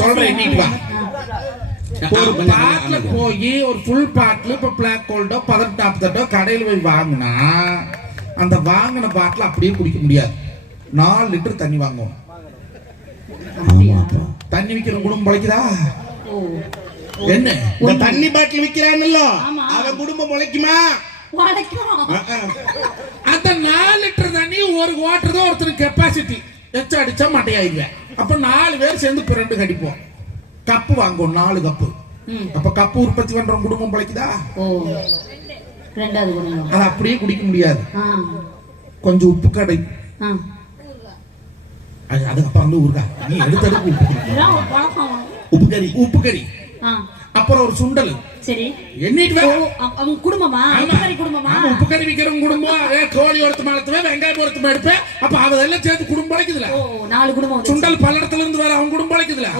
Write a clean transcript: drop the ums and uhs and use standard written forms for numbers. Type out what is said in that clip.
சொல்றேன் எண்ணிட்டு வா. ஒரு பாட்டில போய் ஒரு ஃபுல் பாட்டில் இப்ப பிளாக் கோல்டோ 18 கடையில் போய் வாங்கினா அந்த வாங்கின பாட்டில் அப்படியே குடிக்க முடியாது. 4 லிட்டர் தண்ணி வாங்குவோம். தண்ணி விக்கிற குடும்பம் பிழைக்குதா? என்ன இந்த தண்ணி பாட்டில் விக்கிறான்ல அவன் குடும்பம் முளைக்குமா? அந்த 4 லிட்டர் தண்ணி ஒரு குவார்டர் தான் ஒருத்தர் கெப்பாசிட்டி. எச்ச அடிச்சா மட்டையாயிருவேன். அப்ப 4 பேர் சேர்ந்து பிரண்டு கடிப்போம். கப்பு வாங்குவோம் 4 கப்பு. அப்ப கப்பு உற்பத்தி பண்ற குடும்பம் பிழைக்குதா? அது அப்படியே குடிக்க முடியாது. கொஞ்சம் உப்பு கடை அதுக்கப்புறம் வந்து ஊருக்கா நீ எடுத்து உப்பு கறி அப்புறம் ஒரு சுண்டல். சரி எண்ணிட்டு குடும்பமா உப்பு கறி விக்கிறவங்க குடும்பம் கோழி ஒருத்தமா எடுத்துவேன் வெங்காயம் ஒருத்தமா எடுப்பேன். அப்ப அதெல்லாம் சேர்த்து குடும்பம் பிழைக்குதுல. 4 குடும்பம் சுண்டல் பல்லடத்துல இருந்து வேற அவங்க குடும்பம் பிழைக்குதுல.